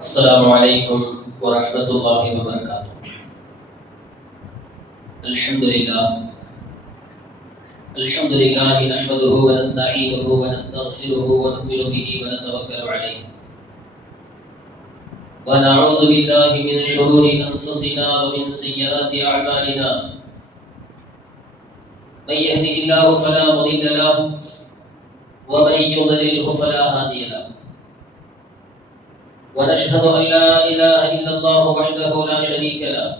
السلام عليكم ورحمة الله وبركاته. الحمد لله نحمده ونستعينه ونستغفره ونؤمن به ونتوكل عليه ونعوذ بالله من شرور أنفسنا ومن سيئات أعمالنا. من يهده الله فلا مضل له ومن يضلله فلا هادي له. ونشهد أن لا إله إلا الله وحده لا شريك له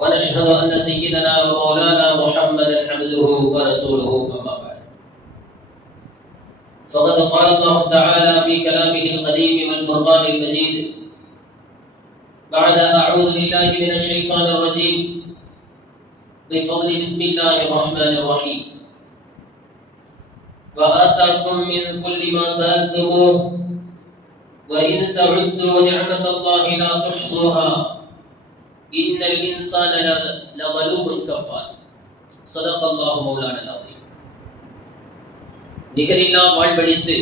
ونشهد أن سيدنا ومولانا محمدا عبده ورسوله أما بعد. فقد قال الله تعالى في كلامه القديم والفرقان المجيد بعد أعوذ بالله من الشيطان الرجيم بفضل بسم الله الرحمن الرحيم وآتاكم من كل ما سألتموه وإن تعدوا نعمة الله لا تحصوها إن الإنسان لظلوم كفار. صدق الله مولانا العظيم. நிகரில்லா வாழ்வழித்து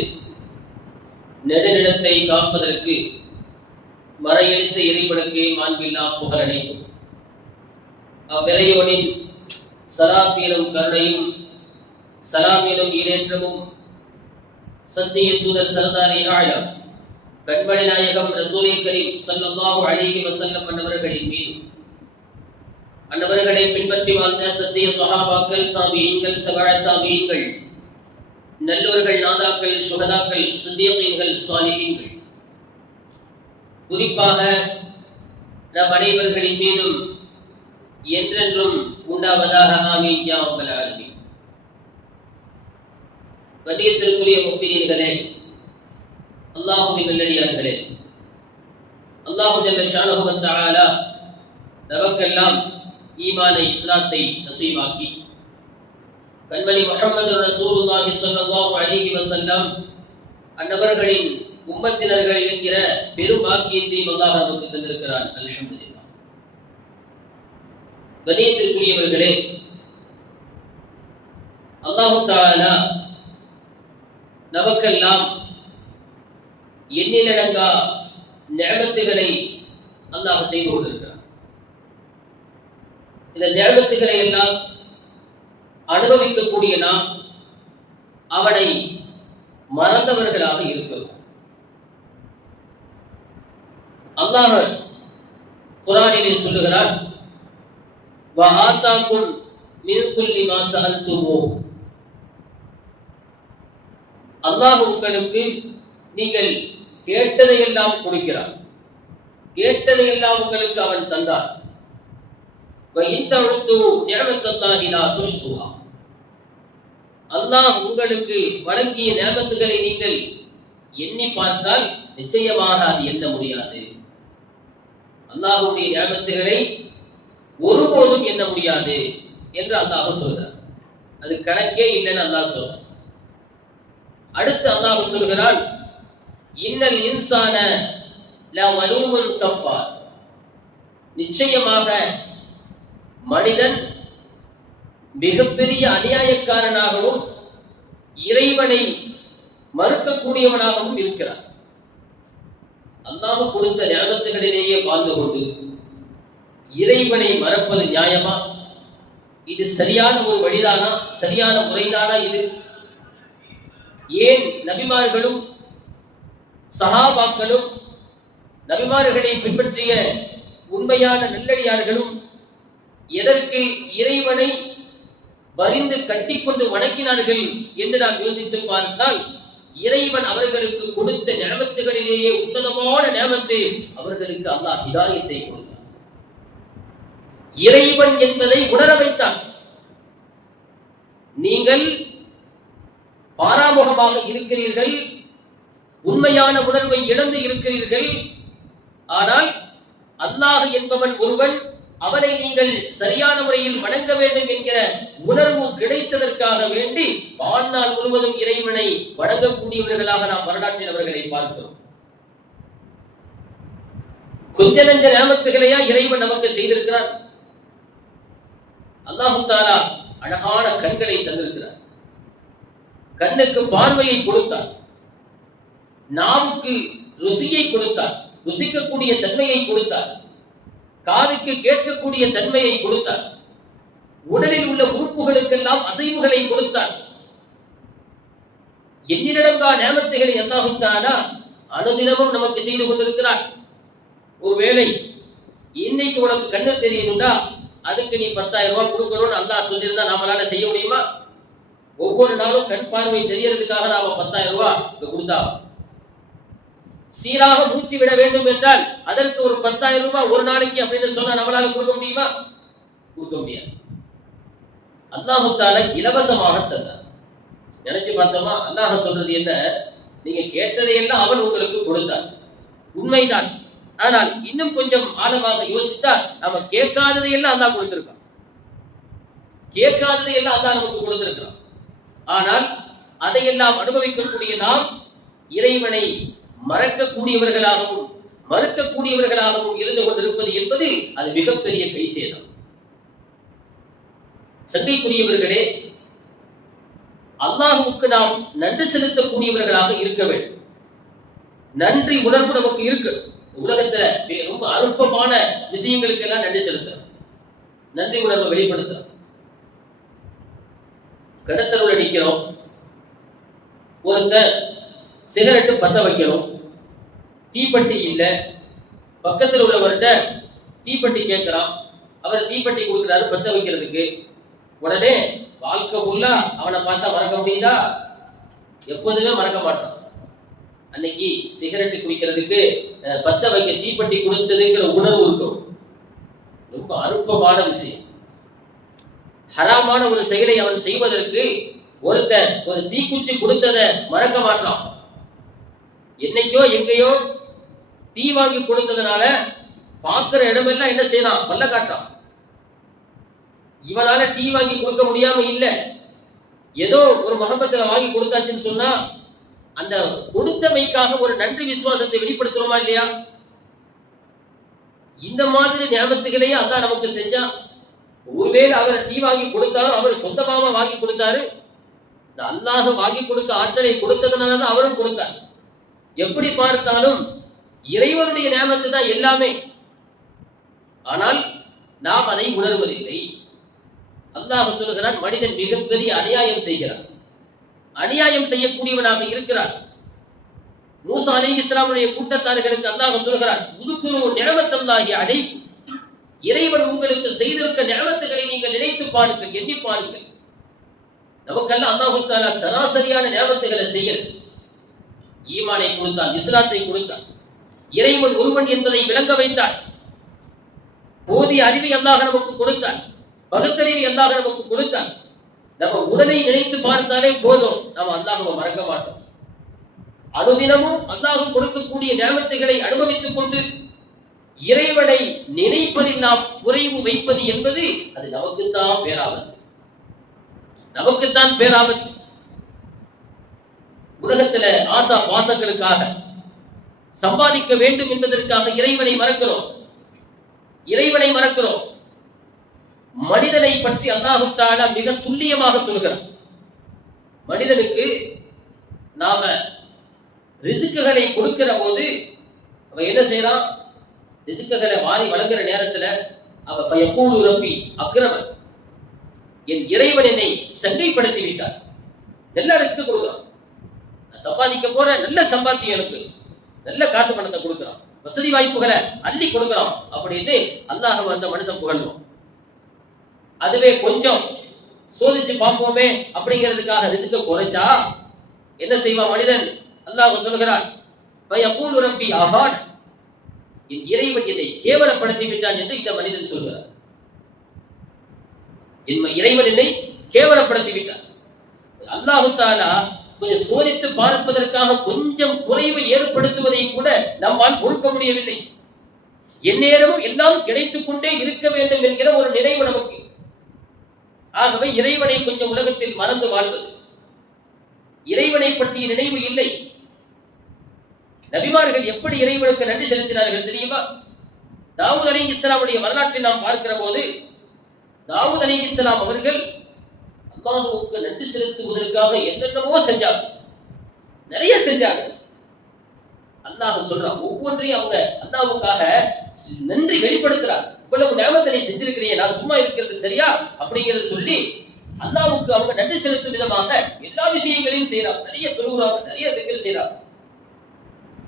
நெடுநிலத்தை காப்பதற்கு மறையளித்த இறைவனுக்கு மாண்பில்லா புகழ் அனைத்தும். அவ்விறையோனின் சலாத்தீரும் கருணையும் சலாமீரும் ஈரேற்றமும் சத்திய தூதர் சர்தாரி ஆலம் கண்மணி நாயகம் ரசூலை கரீம் ஸல்லல்லாஹு அலைஹி வஸல்லம் அன்னவர்களின் மீது அன்னவர்களை பின்பற்றி வாழ்ந்த சத்திய சஹாபாக்கள் தாபீன்கள் தபஅ தாபீன்கள் நல்லோர்கள் நாதாக்கள் சுஹதாக்கள் சித்தியீன்கள் சாலிஹீன்கள் குறிப்பாக நம் அனைவர்களின் மீதும் என்றென்றும் உண்டாவதாக ஆமீன் யா ரப்பல் ஆலமீன். கண்ணியத்திற்குரிய முஃமினீன்களே, அல்லாஹ்வின் நல்லடியார்களே, அல்லாஹ் ஜல்ல ஷானஹு வ தஆலா நமக்கெல்லாம் ஈமானை இஸ்லாத்தை நசீபாக்கி கண்மணி முஹம்மது ரசூலுல்லாஹி ஸல்லல்லாஹு அலைஹி வஸல்லம் அன்னவர்களின் உம்மத்தினர்கள் என்கிற பெரும் பாக்கியத்தை அல்லாஹ் நமக்கு தந்திருக்கிறான். அல்ஹம்துலில்லாஹ். கண்ணியத்திற்குரியவர்களே, அல்லாஹ் தஆலா நமக்கெல்லாம் எண்ணிலடங்கா நிஅமத்துகளை அல்லாஹ் செய்து கொண்டிருக்கிறார். இந்த நிஅமத்துகளை எல்லாம் அனுபவிக்கக்கூடிய நாம் அவனை மறந்தவர்களாக இருக்கிறோம். அல்லாஹ் குர்ஆனிலே சொல்லுகிறார், வஆதாக்கும் மின் குல்லி மா சஅல்துமூ. அல்லாஹ் உங்களுக்கு நீங்கள் கேட்டதையெல்லாம் கொடுக்கிறார், கேட்டதையெல்லாம் உங்களுக்கு அவன் தந்தார். அல்லாஹ் உங்களுக்கு வழங்கிய நிஅமத்துகளை நீங்கள் எண்ணி பார்த்தால் நிச்சயமாக அது எண்ண முடியாது. அல்லாஹ்வுடைய நிஅமத்துகளை ஒருபோதும் எண்ண முடியாது என்று அல்லாஹ் சொல்கிறார். அது கணக்கே இல்லைன்னு அல்லாஹ் சொல்றார். அடுத்து அல்லாஹ் சொல்கிறார், இன்னல் இன்சான லவலூமுன் கஃபார். நிச்சயமாக மனிதன் மிகப்பெரிய அநியாயக்காரனாகவும் இறைவனை மறுக்கக்கூடியவனாகவும் இருக்கிறார். அல்லாஹ் கொடுத்த நிஅமத்துகளிலேயே வாழ்ந்து கொண்டு இறைவனை மறப்பது நியாயமா? இது சரியான ஒரு வழிதானா? சரியான முறைதானா இது? ஏன் நபிமார்களும் சஹாபாக்களும் நபிமார்களை பின்பற்றிய உண்மையான நல்லடியார்களும் எதற்கு இறைவனை வரிந்து கட்டிக்கொண்டு வணங்கினார்கள் என்று நாம் யோசித்து பார்த்தால், இறைவன் அவர்களுக்கு கொடுத்த நிஅமத்துகளிலேயே உன்னதமான நிஅமத்து அவர்களுக்கு அல்லாஹ் ஹிதாயத்தை கொடுத்தார். இறைவன் என்பதை உணர வைத்தார். நீங்கள் பாராமுகமாக இருக்கிறீர்கள், உண்மையான உணர்வை இழந்து இருக்கிறீர்கள். ஆனால் அல்லாஹ் என்பவன் ஒருவன், அவனை நீங்கள் சரியான முறையில் வணங்க வேண்டும் என்கிற உணர்வு கிடைத்ததற்காக வேண்டி வாழ்நாள் முழுவதும் இறைவனை வணங்கக்கூடியவர்களாக நாம் வரலாற்றில் அவர்களை பார்க்கிறோம். கொஞ்ச நெஞ்ச நிஅமத்துகளையா இறைவன் நமக்கு செய்திருக்கிறார்? அல்லாஹ் தஆலா அழகான கண்களை தந்திருக்கிறார், கண்ணுக்கு பார்வையை கொடுத்தார், நாவுக்கு ருசியை கொடுத்தார், ருசிக்கக்கூடிய தன்மையை கொடுத்தார், காதுக்கு கேட்கக்கூடிய தன்மையை கொடுத்தார், உடலில் உள்ள உறுப்புகளுக்கெல்லாம் அசைவுகளை கொடுத்தார். எண்ணிலடங்கா நியமத்துகளை அல்லாஹ் தஆலா அனுதினமும் நமக்கு செய்து கொண்டிருக்கிறார். ஒருவேளை இன்னைக்கு உனக்கு கண்ணு தெரியணும்னா அதுக்கு நீ 10,000 ரூபாய் கொடுக்கணும்னு அல்லாஹ் சொல்லியிருந்தா நம்மளால செய்ய முடியுமா? ஒவ்வொரு நாளும் கண் பார்வை தெரியறதுக்காக நாம 10,000 ரூபாய் கொடுத்தா, சீராக மூச்சு விட வேண்டும் என்றால் அதற்கு ஒரு 10,000 ரூபாய் ஒரு நாளைக்கு அப்படின்னு சொன்னா நம்மளால கொடுக்க முடியுமா? கொடுக்க முடியாது. அல்லாஹ் தஆலா இலவசமாக தந்தார். நினைச்சு பார்த்தோமா? அல்லாஹ் சொல்றது என்ன? நீங்க கேட்டதையெல்லாம் அவன் உங்களுக்கு கொடுத்தான், உண்மைதான். ஆனால் இன்னும் கொஞ்சம் ஆழமாக யோசித்தா நம்ம கேட்காததையெல்லாம் அல்லாஹ் கொடுத்திருக்கான், கேட்காததையெல்லாம் அல்லாஹ் நமக்கு கொடுத்திருக்கிறான். ஆனால் அதையெல்லாம் அனுபவிக்கக்கூடிய நாம் இறைவனை மறக்கக்கூடியவர்களாகவும் மறுக்கக்கூடியவர்களாகவும் இருந்து கொண்டிருப்பது என்பது அது மிகப்பெரிய கை சேதம். சங்கைக்குரியவர்களே, அல்லாஹ்வுக்கு நாம் நன்றி செலுத்தக்கூடியவர்களாக இருக்க வேண்டும். நன்றி உணர்வு நமக்கு இருக்கு. உலகத்துல ரொம்ப அற்பமான விஷயங்களுக்கு எல்லாம் நன்றி செலுத்துறோம், நன்றி உணர்வை வெளிப்படுத்துறோம். கடத்தருள் அடிக்கிறோம், ஒருத்தர் சிகரெட்டு பத்த வைக்கிறோம், தீப்பெட்டி இல்லை, பக்கத்தில் உள்ளவர்கிட்ட தீப்பெட்டி கேட்கிறான், அவர் தீப்பெட்டி கொடுக்கிறாரு பத்த வைக்கிறதுக்கு. உடனே வாழ்க்கை ஃபுல்லா அவனை பார்த்தா மறக்க முடியுதா? எப்போதுமே மறக்க மாட்டான். அன்னைக்கு சிகரெட்டு குடிக்கிறதுக்கு பத்த வைக்க தீப்பெட்டி கொடுத்ததுங்கிற உணர்வு இருக்கும். ரொம்ப அற்பமான விஷயம். ஹராமான ஒரு செயலை அவன் செய்வதற்கு ஒருத்தன் ஒரு தீக்குச்சி கொடுத்ததை மறக்க மாட்டான். என்னைக்கோ எங்கேயோ தீ வாங்கி கொடுத்ததுனால பார்க்கிற இடமெல்லாம் என்ன செய்யலாம்? பல்ல காட்டான். இவனால டீ வாங்கி கொடுக்க முடியாம இல்ல, ஏதோ ஒரு மகபத்துல வாங்கி கொடுத்தாச்சுன்னு சொன்னா அந்த கொடுத்தமைக்காக ஒரு நன்றி விசுவாசத்தை வெளிப்படுத்துறோமா இல்லையா? இந்த மாதிரி ஞாபகத்துகளையே அதான் நமக்கு செஞ்சா. ஒருவேளை அவர் டீ வாங்கி கொடுத்தாலும் அவர் சொந்தமாக வாங்கி கொடுத்தாரு, இந்த அல்லாஹ் வாங்கி கொடுத்த ஆற்றலை கொடுத்ததுனாலதான் அவரும் கொடுத்தார். எப்படி பார்த்தாலும் இறைவனுடைய ஞாபகத்து தான் எல்லாமே. ஆனால் நாம் அதை உணர்வதில்லை. அல்லாஹ் சொல்லுகிறான், மனிதன் மிகப்பெரிய அநியாயம் செய்கிறான், அநியாயம் செய்யக்கூடியவனாக இருக்கிறான். மூசா அலைஹிஸ்ஸலாமுடைய கூட்டத்தார்களுக்கு அல்லாஹ் சொல்லுகிறான், உதுகுரு நிஅமத்தல்லாஹி அலைக்கும், இறைவன் உங்களுக்கு செய்திருக்க நிஅமத்துகளை நீங்கள் நினைத்து பாருங்கள், எண்ணி பாருங்கள். நமக்கெல்லாம் அல்லாஹ் தஆலா சராசரியான நிஅமத்துகளை செய்யல. ஈமானை கொடுத்தான், இஸ்லாத்தை கொடுத்தான், இறைவன் ஒருவன் என்பதை விளங்க வைத்தான், போதிய அறிவை அல்லாஹ் நமக்கு கொடுத்தான், பகுத்தறிவை அல்லாஹ் நமக்கு கொடுத்தான். நம்ம உடலை நினைத்து பார்த்தாலே போதும், நம்ம அல்லாஹ்வை மறக்க மாட்டோம். அனுதினமும் அல்லாஹ் கொடுக்கக்கூடிய நியமத்துகளை அனுபவித்துக் கொண்டு இறைவனை நினைப்பதில் நாம் குறைவு வைப்பது என்பது அது நமக்குத்தான் பேராபத்து, நமக்குத்தான் பேராபத்து. உலகத்துல ஆசா பாசங்களுக்காக சம்பாதிக்க வேண்டும் என்பதற்காக இறைவனை மறக்கிறோம், இறைவனை மறக்கிறோம். மனிதனை பற்றி அல்லாஹ் தஆலா மிக துல்லியமாக சொல்கிறார். மனிதனுக்கு நாம ரிஸ்க்குகளை கொடுக்கிற போது அவன் என்ன செய்யறான்? ரிஸ்க்குகளை வாரி வழங்குற நேரத்துல அவன் ஃபயகூலு ரப்பி அக்ரமன், என் இறைவன் என்னை சங்கைப்படுத்தி விட்டார். நல்ல ரிஸ்க் கொடுக்குறான், சம்பாதிக்க போற நல்ல சம்பாத்தியம், எனக்கு நல்ல காசு பணத்தை கொடுக்குறான், வசதி வாய்ப்புகளை அள்ளி கொடுக்குறான் அப்படின்னு அல்லாஹ் அந்த மனுஷன் புகழ்வான். அதுவே கொஞ்சம் சோதிச்சு பார்ப்போமே அப்படிங்கிறதுக்காக ரிஸ்க குறைச்சா என்ன செய்வான் மனிதன்? அல்லாஹ் சொல்கிறான், ஃபயகூலு ரப்பி அஹான், என் இறைவன் என்னை கேவலப்படுத்தி விட்டான் என்று இந்த மனிதன் சொல்கிறார். என் இறைவன் என்னை கேவலப்படுத்தி விட்டான். அல்லாஹ் தஆலா கொஞ்சம் சோதித்து பார்ப்பதற்காக கொஞ்சம் குறைவை ஏற்படுத்துவதை கூட நம்மால் பொறுக்க முடியவில்லை. எந்நேரமும் எல்லாம் கிடைத்துக் கொண்டே இருக்க வேண்டும் என்கிற ஒரு நினைவு நமக்கு. ஆகவே இறைவனை கொஞ்சம் உலகத்தில் மறந்து வாழ்வது, இறைவனை பற்றிய நினைவு இல்லை. நபிமார்கள் எப்படி இறைவனுக்கு நன்றி செலுத்தினார்கள் தெரியுமா? தாவூத் அலைஹிஸ்ஸலாமுடைய வரலாற்றை நாம் பார்க்கிற போது தாவூத் அலைஹிஸ்ஸலாம் அவர்கள் அல்லாஹ்வுக்கு நன்றி செலுத்துவதற்காக என்னென்னவோ செஞ்சார்கள், நிறைய செஞ்சார்கள். அல்லாஹ் சொல்றான். ஒவ்வொன்றையும் அவங்க அல்லாஹ்வுக்காக நன்றி வெளிப்படுத்துறார். இவ்வளவு நியமத்தை நீ செஞ்சிருக்கிறீங்க, நான் சும்மா இருக்கிறது சரியா அப்படிங்கிறது சொல்லி அல்லாஹ்வுக்கு அவங்க நன்றி செலுத்தும் விதமாக எல்லா விஷயங்களையும் செய்யறாங்க. நிறைய தொழுகிறாங்க, நிறைய திக்ர் செய்யறாங்க,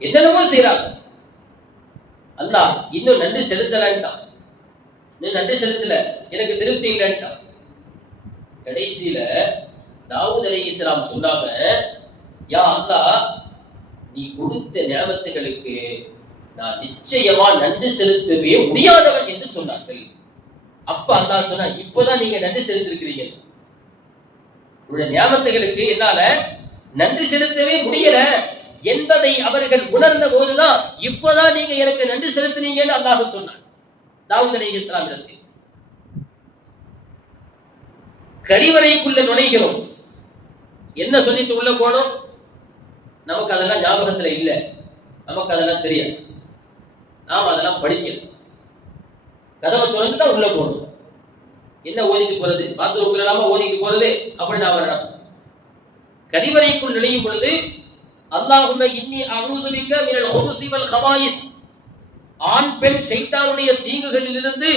என்னென்னவோ செய்யறாங்க. அல்லாஹ் இன்னும் நன்றி செலுத்தலான்ட்டான். இன்னும் நன்றி செலுத்தல, எனக்கு திருப்தி இல்லைன்ட்டான். கடைசியில தாவூத் அலைஹிஸ்ஸலாம் சொன்னாங்க, யா அல்லாஹ், நீ கொடுத்த நியமத்துகளுக்கு நான் நிச்சயமா நன்றி செலுத்தவே முடியாதவன் என்று சொன்னார்கள். அப்ப அல்லாஹ் சொன்னா, இப்பதான் நீங்க நன்றி செலுத்திருக்கிறீங்க. உங்களுடைய நியமத்துகளுக்கு என்னால நன்றி செலுத்தவே முடியல என்பதை அவர்கள் உணர்ந்த போதுதான் இப்பதான் நீங்க எனக்கு நன்றி செலுத்தினீங்கன்னு அல்லாஹ் சொன்னார் தாவூத் அலைஹிஸ்ஸலாம் இடத்தில். கழிவறைக்குள்ள நுழைகிறோம், என்ன சொல்லிட்டு உள்ள போனோம்? நமக்கு அதெல்லாம் ஞாபகத்துல இல்ல, நமக்கு அதெல்லாம் தெரியாது, நாம் அதெல்லாம் படிக்கல. கதவை திறந்துட்டா உள்ள போகணும். என்ன ஓதிட்டு போறது? பாத்ரூம்ல ஓதிட்டு போறது அப்படி நாம நடக்கும். கழிவறைக்குள் நுழையும் பொழுது அல்லாஹும்ம இன்னி அஊது பிக்க மினல் ஹுபுஸி வல் கபாயிஸ், ஆண் பெண் ஷைத்தானுடைய தீங்குகளில் இருந்து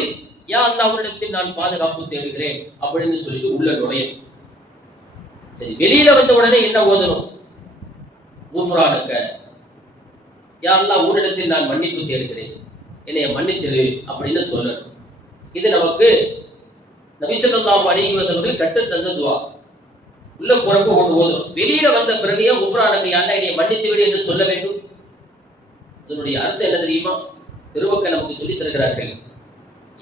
யா அல்லாஹ் உன்னிடத்தில் நான் பாதுகாப்பு தேடுகிறேன் அப்படின்னு சொல்லிட்டு உள்ள நுழையும். சரி, வெளியில வந்த உடனே என்ன ஓதணும்? குஃப்ரானக, யா அல்லாஹ் உன்னிடத்தில் நான் மன்னிப்பு தேடுகிறேன், என்னைய மன்னிச்சிரு அப்படின்னு சொல்லணும். இது நமக்கு நபி ஸல்லல்லாஹு அலைஹி வஸல்லம் கற்றுத் தந்த துஆ. உள்ள போறப்போ ஒன்று ஓதும், வெளியில வந்த பிறகு குஃப்ரானக, யா அல்லாஹ் என்னைய மன்னித்து விடு என்று சொல்ல வேண்டும். இதனுடைய அர்த்தம் என்ன தெரியுமா? பெருமக்கள் நமக்கு சொல்லித் தருகிறார்கள்,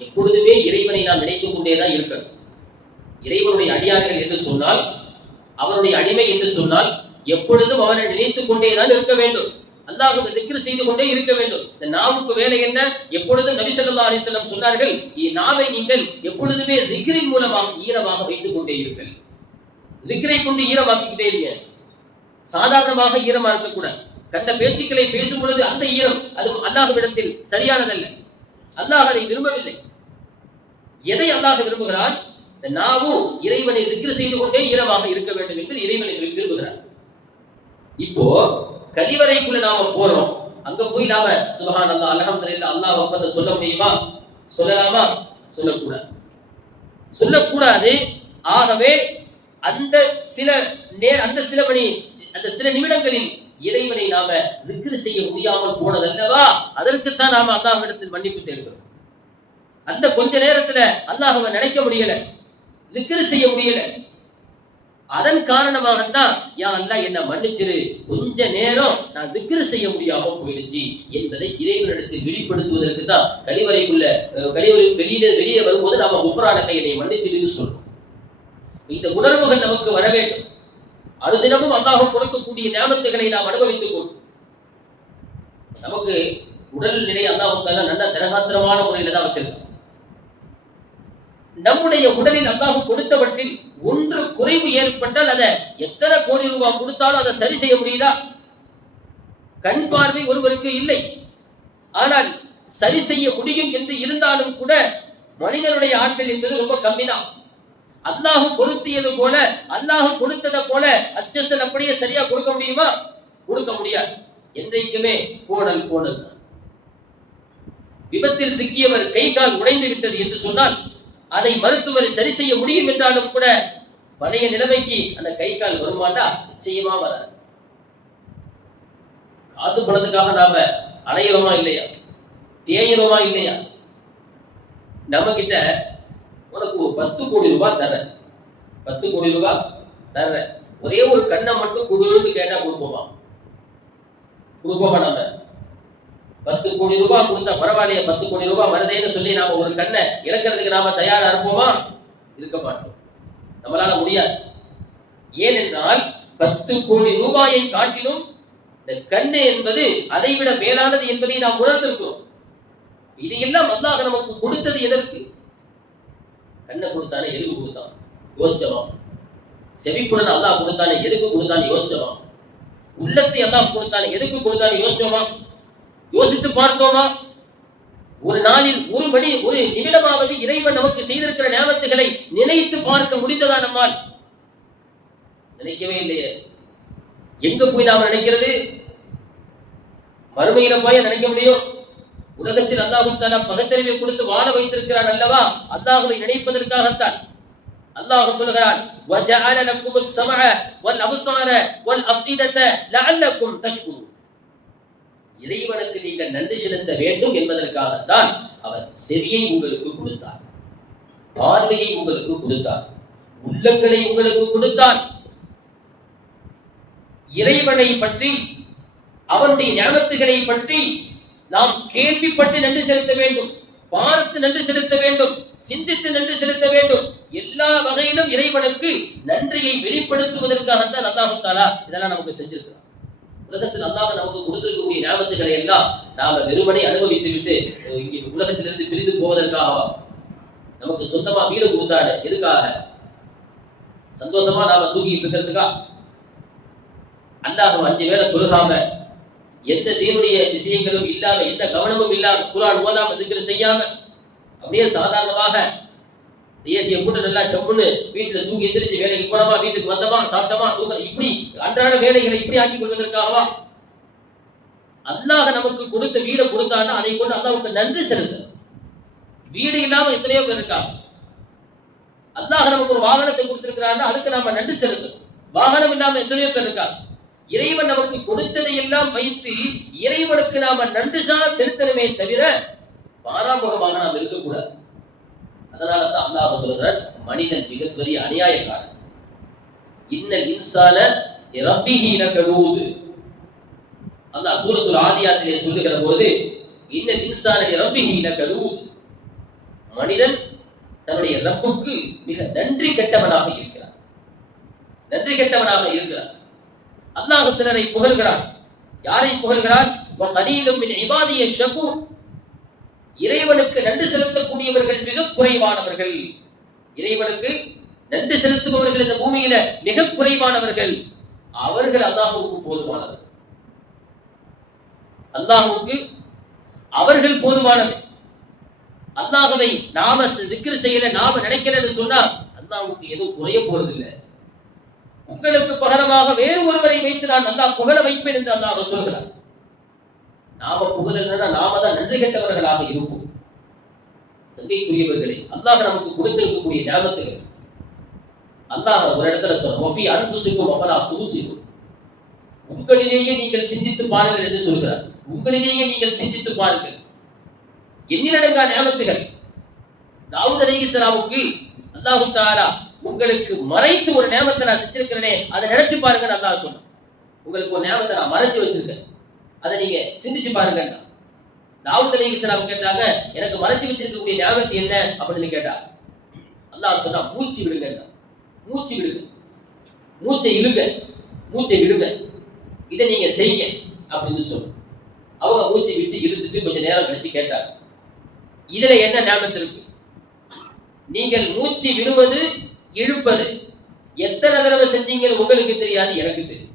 எப்பொழுதுமே இறைவனை நாம் நினைத்துக் கொண்டேதான் இருக்கணும். இறைவனுடைய அடியார்கள் என்று சொன்னால், அவருடைய அடிமை என்று சொன்னால் எப்பொழுதும் அவனை நினைத்துக் கொண்டேதான் இருக்க வேண்டும். அல்லாஹ்வை திக்ர் செய்து கொண்டே இருக்க வேண்டும். இந்த நாவுக்கு வேலை என்ன? எப்பொழுதும் நபி ஸல்லல்லாஹு அலைஹி வஸல்லம் சொன்னார்கள், நாவை நீங்கள் எப்பொழுதுமே திக்ரின் மூலமாக ஈரமாக வைத்துக் கொண்டே இருங்கள். திக்ரை கொண்டு ஈரமாக்கிக்கிட்டே இருங்க. சாதாரணமாக ஈரமா இருக்கக்கூடாது. கண்ட பேச்சுக்களை பேசும் பொழுது அந்த ஈரம் அது அல்லாஹ்விடத்தில் சரியானதல்ல. அல்லாஹ் அதை விரும்பவில்லை. எதை அல்லாஹ் விரும்புகிறான்? இந்த நாவு இறைவனை திக்ர் செய்து கொண்டே ஈரமாக இருக்க வேண்டும் என்று இறைவனை விரும்புகிறார். இப்போ கழிவறைக்குள்ள நாம போறோம், அங்க போய் நாம சுப்ஹானல்லாஹ் அல்ஹம்துலில்லாஹ் அல்லாஹ் அக்பர் சொல்ல முடியுமா? சொல்லலாமா? சொல்லக்கூடாது, சொல்லக்கூடாது. ஆகவே அந்த சில நிமிடங்களில் இறைவனை நாம திக்ர் செய்ய முடியாமல் போனதல்லவா, அதற்குத்தான் நாம அல்லாஹ்விடத்தில் மன்னிப்பு தேடுகிறோம். அந்த கொஞ்ச நேரத்துல அல்லாஹ்வை நினைக்க முடியல, திக்ர் செய்ய முடியல. அதன் காரணமாகத்தான் யா அல்லாஹ் என்ன மன்னிச்சிரு, கொஞ்ச நேரம் நான் திக்ர் செய்ய முடியாம போயிடுச்சு என்பதை இறைவனிடத்தில் வெளிப்படுத்துவதற்கு தான் வெளியே வரும்போது நாம குஃப்ரானக, என்னை மன்னிச்சிடுன்னு சொல்றோம். இந்த உணர்வுகள் நமக்கு வர வேண்டும். அனுதினமும் அல்லாஹ் கொடுக்கக்கூடிய நியமத்துகளை நாம் அனுபவித்துக் கொள்ளும். நமக்கு உடல் நிலை அல்லாஹ் நல்ல திரகாத்திரமான முறையில தான் வச்சிருக்கான். நம்முடைய உடலில் அல்லாஹ் கொடுத்தவற்றில் ஒன்று குறைவு ஏற்பட்டால் அதை எத்தனை கோடி ரூபாய் கொடுத்தாலும் அதை சரி செய்ய முடியுதா? கண் பார்வை ஒருவருக்கு இல்லை, ஆனால் சரி செய்ய முடியும் என்று இருந்தாலும் கூட மனிதனுடைய ஆற்றல் என்பது ரொம்ப கம்மிதான். அல்லாஹ் பொருத்தியது போல, அல்லாஹ் கொடுத்ததை போல அச்சசல் அப்படியே சரியா கொடுக்க முடியுமா? கொடுக்க முடியாது. என்றைக்குமே கோணல் கோணல் தான். விபத்தில் சிக்கியவர் கை கால் உடைந்து விட்டது என்று சொன்னால் அதை மருத்துவர் சரி செய்ய முடியும் என்றாலும் கூட பழைய நிலைமைக்கு அந்த கை கால் வருமாட்டா? நிச்சயமா வராது. காசு பணத்துக்காக நாம அலையிறோமா இல்லையா? தேயிறோமா இல்லையா? நம்ம கிட்ட உனக்கு 10 கோடி ரூபாய் தர்றேன், 10 கோடி ரூபாய் தர்றேன், ஒரே ஒரு கண்ணை மட்டும் கொடுன்னு கேட்டா கொடுப்போமா? கொடுப்போமா? நம்ம 10 கோடி ரூபாய் கொடுத்தா பரவாயில்லையே, 10 கோடி ரூபாய் வருதேன்னு சொல்லி நாம ஒரு கண்ணை இழக்கிறதுக்கு நாம தயாரா இருப்போமா? இருக்க மாட்டோம். நம்மளால முடியாது. ஏனென்றால் 10 கோடி ரூபாயை காட்டிலும் இந்த கண்ணு என்பது அதை விட மேலானது என்பதை நாம் உணர்ந்திருக்கிறோம். இது எல்லாம் அல்லாஹ் நமக்கு கொடுத்தது எதற்கு? கண்ணை கொடுத்தானே, எதுக்கு கொடுத்தான்? யோசிச்சோமா? செவிப்புடன் அல்லாஹ் கொடுத்தானே, எதுக்கு கொடுத்தானே யோசிச்சோமா? உள்ளத்தை அல்லாஹ் கொடுத்தானே, எதுக்கு கொடுத்தானே யோசிச்சோமா? யோசித்து பார்த்தோமா? ஒரு நாளில் ஒரு நிமிடமாவது இறைவன் நமக்கு செய்திருக்கிற நியமத்துகளை நினைத்து பார்க்க முடிந்ததா நம்மால்? நினைக்கவே இல்லையே. எங்க போய் நாம நினைக்கிறது? மறுமையில போய் நினைக்க முடியும்? உலகத்தில் அல்லாஹ் தஆலா பகுத்தறிவை கொடுத்து வாழ வைத்திருக்கிறான் அல்லவா? அல்லாஹ்வை நினைப்பதற்காகத்தான். அல்லாஹ் சொல்கிறான், وَجَعَلَ لَكُمُ السَّمْعَ وَالْأَبْصَارَ وَالْأَفْئِدَةَ لَعَلَّكُمْ تَشْكُرُونَ. இறைவனுக்கு நீங்கள் நன்றி செலுத்த வேண்டும் என்பதற்காகத்தான் அவர் செவியை உங்களுக்கு கொடுத்தார், பார்வையை உங்களுக்கு கொடுத்தார், உள்ளங்களை உங்களுக்கு கொடுத்தார். இறைவனை பற்றி, அவனுடைய ஞானத்துகளை பற்றி நாம் கேள்விப்பட்டு நன்றி செலுத்த வேண்டும், பார்த்து நன்றி செலுத்த வேண்டும், சிந்தித்து நன்றி செலுத்த வேண்டும். எல்லா வகையிலும் இறைவனுக்கு நன்றியை வெளிப்படுத்துவதற்காகத்தான் அல்லாஹ் தஆலா இதெல்லாம் நமக்கு செஞ்சிருக்கிறார். உலகத்தில் அல்லாஹ் நமக்கு கொடுத்திருக்கக்கூடிய ஞாபகத்துகளை எல்லாம் நாம வெறுமனை அனுபவித்து விட்டு இங்கே உலகத்திலிருந்து பிரிந்து போவதற்காகவா? நமக்கு சொந்தமா வீடு கொடுத்தாரு, எதுக்காக? சந்தோஷமா நாம தூங்கிட்டு இருக்கிறதுக்கா? அல்லாஹ் 5 வேளை தொழுகாம, எந்த தீனுடைய விஷயங்களும் இல்லாம, எந்த கவனமும் இல்லாம, குர்ஆன் ஓதாம, திக்ர் செய்யாம, அப்படியே சாதாரணமாக ஏசிய போட்டு நல்லா செம்முன்னு வீட்டுல தூங்கி எந்திரிச்சு வேலைக்கு போனோமா, வீட்டுக்கு வந்தோமா, சாப்பிட்டோமா, தூங்க, இப்படி அன்றாட வேலைகளை இப்படி ஆக்கிக் கொள்வதற்காகவா? அல்லாஹ் நமக்கு கொடுத்த வீடை கொடுத்தான்னா அதை கொண்டு அல்லாஹ்வுக்கு நன்றி செலுத்த. வீடு இல்லாம எத்தனையோ பேர் இருக்காங்க. அல்லாஹ் நமக்கு ஒரு வாகனத்தை கொடுத்திருக்கிறான்னா அதுக்கு நாம நன்றி செலுத்தணும். வாகனம் இல்லாம எத்தனையோ பேர் இருக்காங்க. இறைவன் நமக்கு கொடுத்ததை எல்லாம் வைத்து இறைவனுக்கு நாம நன்றி செலுத்தணுமே தவிர பாராமுகமாக நாம் இருக்கக்கூடாது. அதனால தான் அல்லாஹ் சொல்கிறார், மனிதன் மிகப்பெரிய அநியாயக்காரன். இன்னல் இன்சான ரப்பிஹி லகனூத். அல்லாஹ் சூரத்துல் ஆதியாத்திலே சொல்லுகிற போது, இன்னல் இன்சான ரப்பிஹி லகனூத், மனிதன் தன்னுடைய ரப்புக்கு மிக நன்றி கெட்டவனாக இருக்கிறான், நன்றி கெட்டவனாக இருக்கிறான். அல்லாஹ் சிலரை புகழ்கிறான். யாரை புகழ்கிறான்? வகலீலும் மின் இபாதிய ஷகூர். இறைவனுக்கு நன்றி செலுத்தக்கூடியவர்கள் மிக குறைவானவர்கள். இறைவனுக்கு நன்றி செலுத்துபவர்கள் இந்த பூமியில மிக குறைவானவர்கள். அவர்கள் அல்லாஹ்வுக்கு போதுமானவர்கள். அல்லாஹ்வுக்கு அவர்கள் போதுமானவர்கள். அல்லாஹ்வை நாம திக்ர் செய்யல, நாம நினைக்கலன்னு சொன்னா அல்லாஹ்வுக்கு எதுவும் குறைய போறதில்லை. உங்களுக்கு பகரமாக வேறு ஒருவரை வைத்து நான் அல்லாஹ் புகழ வைப்பேன் என்று அல்லாஹ் சொல்கிறார். நாம புகழல்னா நாம தான் நன்றி கெட்டவர்களாக இருப்போம். சங்கைக்குரியவர்களே, அல்லாஹ் நமக்கு கொடுத்திருக்கக்கூடிய ஞாபகத்துகள் அல்லாஹ் ஒரு இடத்துல சொல்ற, வஃபி அன்ஃபுசிக்கும் வஃபலா துஸிரும், உங்களிலேயே நீங்கள் சிந்தித்து பாருங்கள் என்று சொல்கிறார். உங்களிலேயே நீங்கள் சிந்தித்து பாருங்கள். எண்ணிலடங்கா ஞாபகத்துகள். தாவூத் அலைஹிஸ்ஸலாமுக்கு அல்லாஹ் தஆலா உங்களுக்கு மறைத்து ஒரு நியமத்தை நான் செஞ்சிருக்கிறேனே, அதை நினைச்சு பாருங்க. அல்லாஹ் சொன்னான், உங்களுக்கு ஒரு நியமத்தை நான் மறைச்சு வச்சிருக்கேன், அதை நீங்க சிந்திச்சு பாருங்க. தாவூத் அலைஹிஸ்ஸலாம் கேட்டாங்க, எனக்கு மறைச்சு வச்சிருக்கக்கூடிய ஞாபகத்தை என்ன அப்படின்னு கேட்டா, அல்லாஹ் சொன்னா, மூச்சு விடுங்க, மூச்சு விடுங்க, மூச்சை இழுங்க, மூச்சை விடுங்க, இதை நீங்க செய்யுங்க அப்படின்னு சொல்லு. அவங்க மூச்சை விட்டு இழுத்துட்டு கொஞ்சம் நேரம் கழிச்சு கேட்டாங்க, இதுல என்ன ஞாபகத்து இருக்கு? நீங்கள் மூச்சு விடுவது இழுப்பது எத்தனை தடவை செஞ்சீங்க உங்களுக்கு தெரியாது, எனக்கு தெரியும்.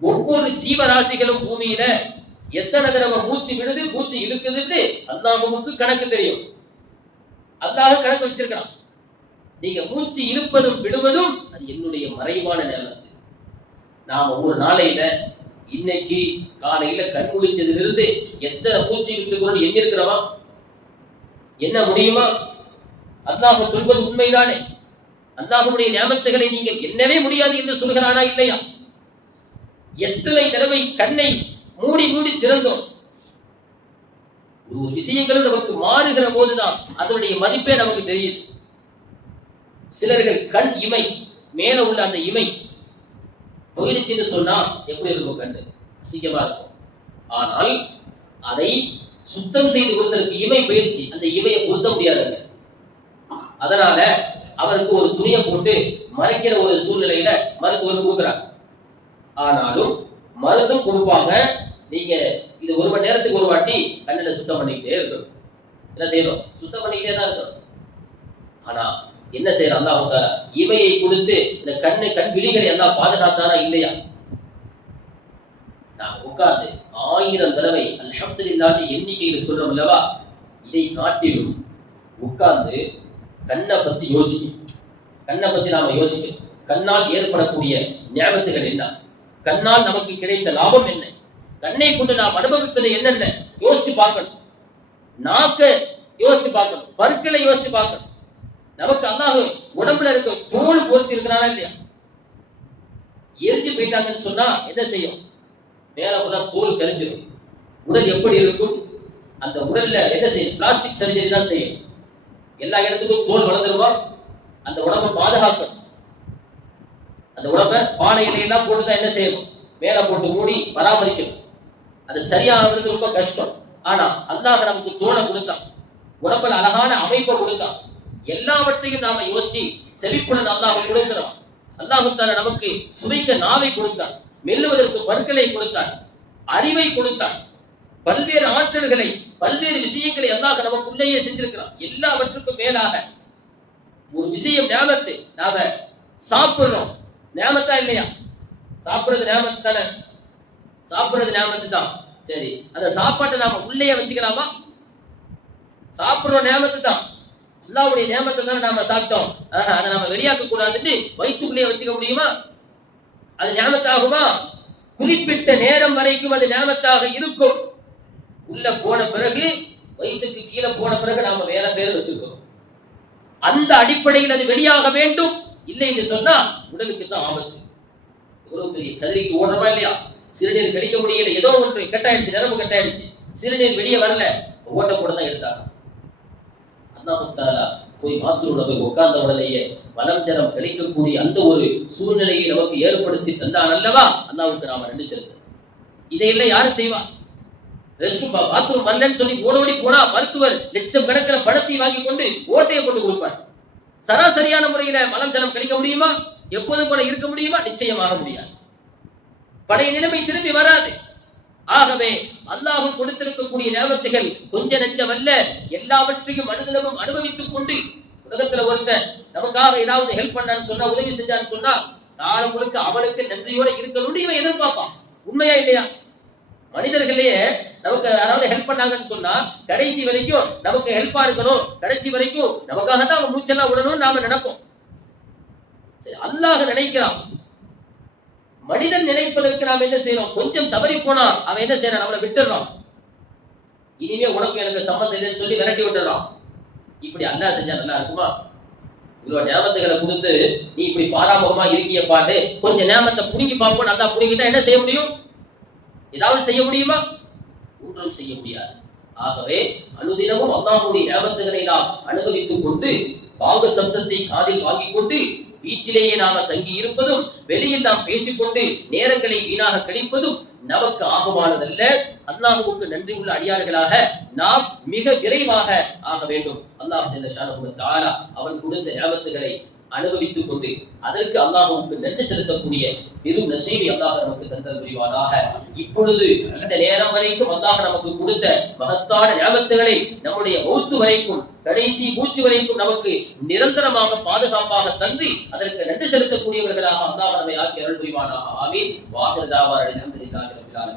ஒவ்வொரு ஜீவராசிகளும் பூமியில எத்தனை தடவை மூச்சு விடுது, மூச்சு இழுக்குதுன்னு அல்லாஹ்வுக்கு கணக்கு தெரியும். அல்லாஹ் கணக்கு வச்சிருக்கான். நீங்க மூச்சு இழுப்பதும் விடுவதும் அது என்னுடைய மறைவான நேரம். நாம ஒரு நாளையில இன்னைக்கு காலையில கண் முழிச்சதிலிருந்து எத்தனை மூச்சு இழுத்துக்கிறோம் எங்க இருக்கிறவா என்ன முடியுமா? அல்லாஹ் சொல்வது உண்மைதானே? அல்லாஹ்வுடைய நியமத்துகளை நீங்கள் எண்ணவே முடியாது என்று சொல்கிறானா இல்லையா? எத்தனை தடவை கண்ணை மூடி மூடி திறந்தோம். ஒரு விஷயங்களும் நமக்கு மாறுகிற போதுதான் அதனுடைய மதிப்பே நமக்கு தெரியுது. சிலர்கள் கண் இமை மேல உள்ள அந்த இமை போயிடுச்சுன்னு சொன்னா எப்படி இருக்கும்? கண்ணு அசிங்கமா இருக்கும். ஆனால் அதை சுத்தம் செய்து கொள்வதற்கு இமை பயிற்சி, அந்த இமையை பொருத்த முடியாதுங்க. அதனால அவருக்கு ஒரு துணியை போட்டு மறைக்கிற ஒரு சூழ்நிலையில மருத்துவர் கொடுக்குறாங்க. ஆனாலும் மருந்தும் கொடுப்பாங்க. நீங்க இது 1 மணி நேரத்துக்கு ஒரு வாட்டி கண்ணில் சுத்தம் பண்ணிக்கிட்டே இருக்கணும். என்ன செய்யணும்? சுத்தம் பண்ணிக்கிட்டே தான் இருக்கணும். ஆனா என்ன செய்யறோம்? அல்லாஹ் தஆலா இமையை கொடுத்து இந்த கண் விழிகளை எல்லாம் பாதுகாத்தானா இல்லையா? நான் உட்கார்ந்து 1000 தடவை அல்ஹம்துலில்லாஹ் எண்ணிக்கையில் சொல்றோம் அல்லவா? இதை காட்டிலும் உட்கார்ந்து கண்ணை பத்தி யோசிக்கும். கண்ணை பத்தி நாம யோசிக்கணும். கண்ணால் ஏற்படக்கூடிய ஞாபகத்துகள் என்ன? கண்ணால் நமக்கு கிடைத்த லாபம் என்ன? கண்ணை கொண்டு நாம் அனுபவிப்பது என்னென்ன யோசிச்சு பார்க்கணும். நாக்க யோசிச்சு பார்க்கணும், பற்களை யோசிச்சு பார்க்கணும். நமக்கு அல்லாஹ் உடம்புல இருக்க தோல் பொறுத்து இருக்கிறானா இல்லையா? எரிஞ்சு போயிட்டாங்கன்னு சொன்னா என்ன செய்யும்? மேல உள்ள தோல் கரிஞ்சிடும். உடல் எப்படி இருக்கும்? அந்த உடல்ல என்ன செய்யும்? பிளாஸ்டிக் சர்ஜரி தான் செய்யும். எல்லா இடத்துக்கும் தோல் வளர்ந்துருவா. அந்த உடம்பை பாதுகாக்கணும். அந்த உடம்பை பானை இலையெல்லாம் போட்டுதான் என்ன செய்யணும்? மேல போட்டு மூடி பராமரிக்கணும். அது சரியாகிறது ரொம்ப கஷ்டம். ஆனா அல்லாஹ் நமக்கு தோலை கொடுத்தான், உடம்புல அழகான அமைப்பை கொடுத்தான். எல்லாவற்றையும் நாம யோசிச்சு செவிப்புடன் அல்லாஹ் கொடுக்கிறோம். அல்லாஹ் தாலா நமக்கு சுவைக்க நாவை கொடுத்தான், மெல்லுவதற்கு பற்களை கொடுத்தான், அறிவை கொடுத்தான், பல்வேறு ஆற்றல்களை, பல்வேறு விஷயங்களை அல்லாஹ் நமக்குள்ளேயே செஞ்சிருக்கிறான். எல்லாவற்றுக்கும் மேலாக ஒரு விஷயம் ஞாபகத்தை நாம சாப்பிடுறோம். ஞாபகத்தா இல்லையா? சாப்பிடுறது ஞாபகத்து தானே? சாப்பிடுறது ஞாபகத்து தான். சரி, அந்த சாப்பாட்டை நாம உள்ளே வச்சுக்கலாமா? சாப்பிடுறோம் ஞாபகத்து தான். அல்லாஹ்வுடைய நியமத்தை தான் நாம சாப்பிட்டோம், அதை நாம வெளியாக்க கூடாதுன்னு வயிற்றுக்குள்ளே வச்சுக்க முடியுமா? அது நியமத்தாகுமா? குறிப்பிட்ட நேரம் வரைக்கும் அது நியமத்தாக இருக்கும். உள்ள போன பிறகு, வயிற்றுக்கு கீழே போன பிறகு நாம வேற பேர் வச்சிருக்கோம். அந்த அடிப்படையில் அது வெளியாக வேண்டும். இல்லை என்று சொன்னா உடலுக்கு தான் ஆபத்து. எவ்வளவு பெரிய கதிரிக்கு ஓடுறமா இல்லையா? சிறுநீர் கடிக்க முடியல, ஏதோ ஒன்று கட்டாயிடுச்சு, நரம்பு கட்டாயிடுச்சு, சிறுநீர் வெளியே வரல, ஓட்ட கூட தான் எடுத்தாங்க. அல்லாஹ் தஆலா போய் மாத்திரோட போய் உட்கார்ந்த உடனேயே வலம் ஜலம் கழிக்கக்கூடிய அந்த ஒரு சூழ்நிலையை நமக்கு ஏற்படுத்தி தந்தான் அல்லவா? அல்லாஹ்வுக்கு நாம நன்றி செலுத்தணும். இதையெல்லாம் யாரு செய்வா? ரெஸ்ட் பாத்ரூம் வரலன்னு சொல்லி ஓடோடி போனா மருத்துவர் லட்சம் கணக்கில் பணத்தை வாங்கி கொண்டு ஓட்டையை கொண்டு கொடுப்பார். சராசரியான முறையில வலம் ஜலம் கழிக்க முடியுமா? எப்போதும் போல இருக்க முடியுமா? நிச்சயமாக முடியாது. பழைய நிலைமை திரும்பி வராது. ஆகவே அல்லாஹ் கொடுத்திருக்கக்கூடிய நியமத்துகள் கொஞ்ச நெஞ்சமல்ல, எல்லாவற்றையும் மனிதனும் அனுபவித்துக் கொண்டு, உலகத்துல ஒருத்தன் நமக்காக ஏதாவது ஹெல்ப் பண்ணான்னு சொன்னா, உதவி செஞ்சான்னு சொன்னா, நாளை முழுக்க அவனுக்கு நன்றியோட இருக்கணும்னு இவன் எதிர்பார்ப்பான். உண்மையா இல்லையா? மனிதர்களையே நமக்கு அதாவது ஹெல்ப் பண்ணாங்கன்னு சொன்னா கடைசி வரைக்கும் நமக்கு ஹெல்ப்பா இருக்கணும், கடைசி வரைக்கும் நமக்காக தான் அவன் மூச்செல்லாம் விடணும்னு நாம நினைப்போம். அல்லாஹ் நினைக்கிறான். மனிதன் நினைப்பதற்கு நாம் என்ன செய்யறோம்? கொஞ்சம் தவறி போனா அவன் என்ன செய்யறான்? நம்மளை விட்டுறான். இனிமே உனக்கு எனக்கு சம்பந்தம் இல்லைன்னு சொல்லி விரட்டி விட்டுறான். இப்படி அல்லாஹ் செஞ்சா நல்லா இருக்குமா? இவ்வளவு நியமத்துகளை கொடுத்து நீ இப்படி பாராமுகமா இருக்கிய பாட்டு, கொஞ்சம் நியமத்தை புடுங்கி பார்ப்போம். நல்லா புடுங்கிட்டா என்ன செய்ய முடியும்? ஏதாவது செய்ய முடியுமா? ஒன்றும் செய்ய முடியாது. ஆகவே அனுதினமும் அல்லாஹ்வுடைய நியமத்துகளை நாம் அனுபவித்துக் கொண்டு, பாவ சப்தத்தை காதில் வாங்கிக் கொண்டு, வீட்டிலேயே நாம தங்கி இருப்பதும், வெளியில் நாம் பேசிக்கொண்டு நேரங்களை வீணாக கழிப்பதும் நமக்கு ஆகுமானதல்ல. அல்லாஹ்வுக்கு நன்றி உள்ள அடியார்களாக நாம் மிக விரைவாக ஆக வேண்டும். அல்லாஹ் ஜல்ல ஷானஹு வ தஆலா அவன் கொடுத்த நியமத்துகளை அனுபவித்துக் கொண்டு அதற்கு அல்லாஹ்வுக்கு நன்றி செலுத்தக்கூடிய பெரும் நசீபை அல்லாஹ் நமக்கு தந்தல் புரிவானாக. இப்பொழுது இந்த நேரம் வரைக்கும் அல்லாஹ் நமக்கு கொடுத்த மகத்தான நியமத்துகளை நம்முடைய மௌத்து வரைக்கும், கடைசி மூச்சு வரைக்கும் நமக்கு நிரந்தரமாக பாதுகாப்பாக தந்து அதற்கு நன்றி செலுத்தக்கூடியவர்களாக அல்லாஹ் நம்மை ஆக்கி அருள் புரிவானாக. ஆமீன். வாஹிர் தாவானா அல்ஹம்துலில்லாஹி ரப்பில் ஆலமீன்.